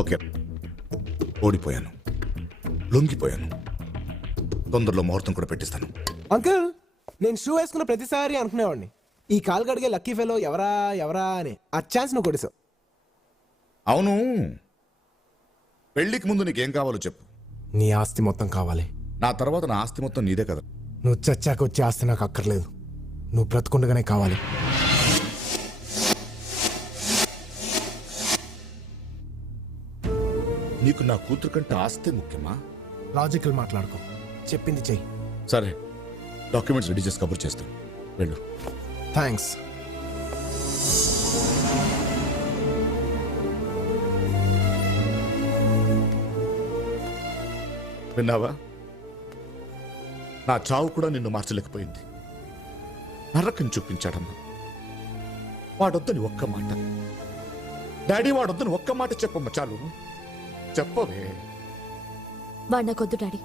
Okay, ఓడిపోయాను, లొంగిపోయాను. తొందరలో ముహూర్తం కూడా పెట్టిస్తాను. అంకుల్, నేను షూ వేసుకున్న ప్రతిసారి అనుకునేవాడిని, ఈ కాలు గడిగే లక్కీ ఫెలో ఎవరా ఎవరా అని. ఆ ఛాన్స్ నువ్వు కొడిసావు. అవును, పెళ్లికి ముందు నీకేం కావాలో చెప్పు. నీ ఆస్తి మొత్తం కావాలి. నా తర్వాత నా ఆస్తి మొత్తం నీదే కదా. నువ్వు చచ్చాక వచ్చే ఆస్తి నాకు అక్కర్లేదు, నువ్వు బ్రతుకుండగానే కావాలి. నీకు నా కూతురు కంటే ఆస్తే ముఖ్యమా? లాజికల్ మాట్లాడుకో, చెప్పింది చెయ్యి. సరే, డాక్యుమెంట్స్ రెడీ చేసి కబుర్ చేస్తాను, వెళ్ళు. థ్యాంక్స్. విన్నావా? నా చావు కూడా నిన్ను మార్చలేకపోయింది. నరకం చూపించాడమ్మా. వాడొద్దని ఒక్క మాట, డాడీ వాడొద్దని ఒక్క మాట చెప్పమ్మా, చాలు. చెప్పవే. వాడు నాకొద్దు డాడీ.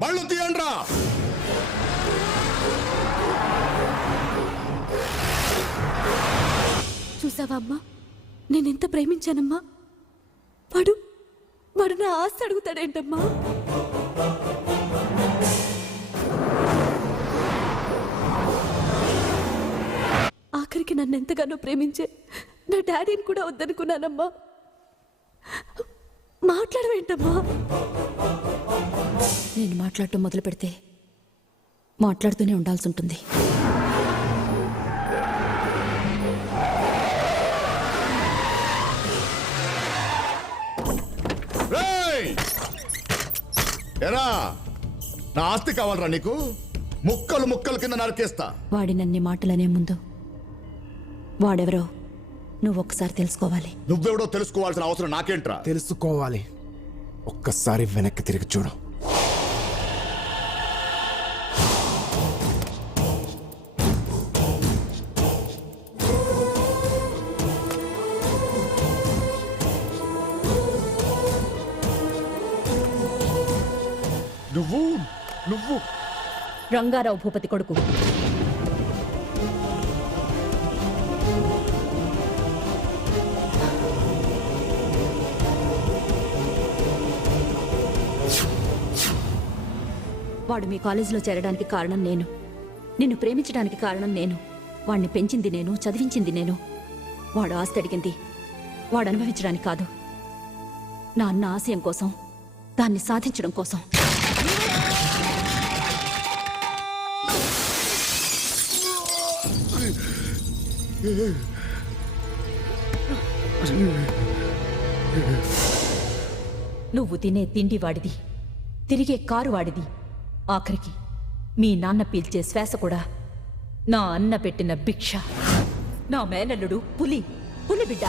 బళ్ళు తీయండ్రా. చూసావా అమ్మా, నేనెంత ప్రేమించానమ్మా. వాడు వాడు నా ఆస్తి అడుగుతాడేంటమ్మా. ఆఖరికి నన్ను ఎంతగానో ప్రేమించే నా డాడీని కూడా వద్దనుకున్నానమ్మా. మాట్లాడవేంటమ్మా. నేను మాట్లాడటం మొదలు పెడితే మాట్లాడుతూనే ఉండాల్సి ఉంటుంది. ఎరా, నా ఆస్తి కావాలరా నీకు? ముక్కలు ముక్కలు కింద నరికేస్తా. వాడి నన్ని మాటలనే ముందు వాడెవరో నువ్వు ఒక్కసారి తెలుసుకోవాలి. నువ్వెవడో తెలుసుకోవాల్సిన అవసరం నాకేంట్రా? తెలుసుకోవాలి. ఒక్కసారి వెనక్కి తిరిగి చూడు. నువ్వు నువ్వు రంగారావు భూపతి కొడుకు. వాడు మీ కాలేజీలో చేరడానికి కారణం నేను, నిన్ను ప్రేమించడానికి కారణం నేను, వాడిని పెంచింది నేను, చదివించింది నేను. వాడు ఆస్తి అడిగింది వాడు అనుభవించడానికి కాదు, నా అన్న ఆశయం కోసం, దాన్ని సాధించడం కోసం. నువ్వు తినే తిండి వాడిది, తిరిగే కారు వాడిది, ఆఖరికి మీ నాన్న పీల్చే శ్వాస కూడా నా అన్న పెట్టిన భిక్ష. నా మేనల్లుడు పులి, పులి బిడ్డ.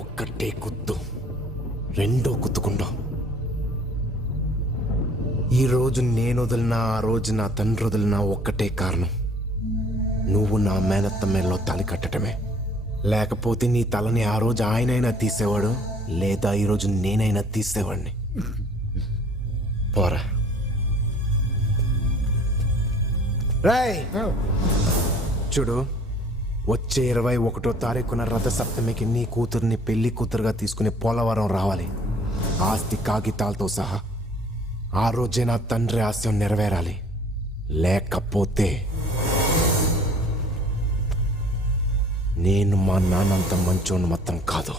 ఒక్కటే కుత్తు రెండో కుత్తుకుండా ఈ రోజు నేను వదిలినా ఆ రోజు నా తండ్రి వదిలినా ఒక్కటే కారణం నువ్వు నా మేనత్త మేల్లో తాలి కట్టడమే. లేకపోతే నీ తలని ఆ రోజు ఆయనైనా తీసేవాడు, లేదా ఈరోజు నేనైనా తీసేవాడిని. పోరా. రాయ్ చూడు, వచ్చే 21వ తారీఖున రథసప్తమికి నీ కూతుర్ని పెళ్లి కూతురుగా తీసుకుని పోలవరం రావాలి, ఆస్తి కాగితాలతో సహా. ఆ రోజే నా తండ్రి ఆశయం నెరవేరాలి. లేకపోతే నేను మా నాన్నంత మంచోని మాత్రం కాదు.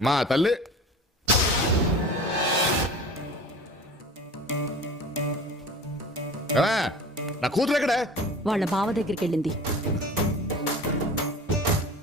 మా తల్లి నా కూతురు ఎక్కడే? వాళ్ళ బావ దగ్గరికి వెళ్ళింది.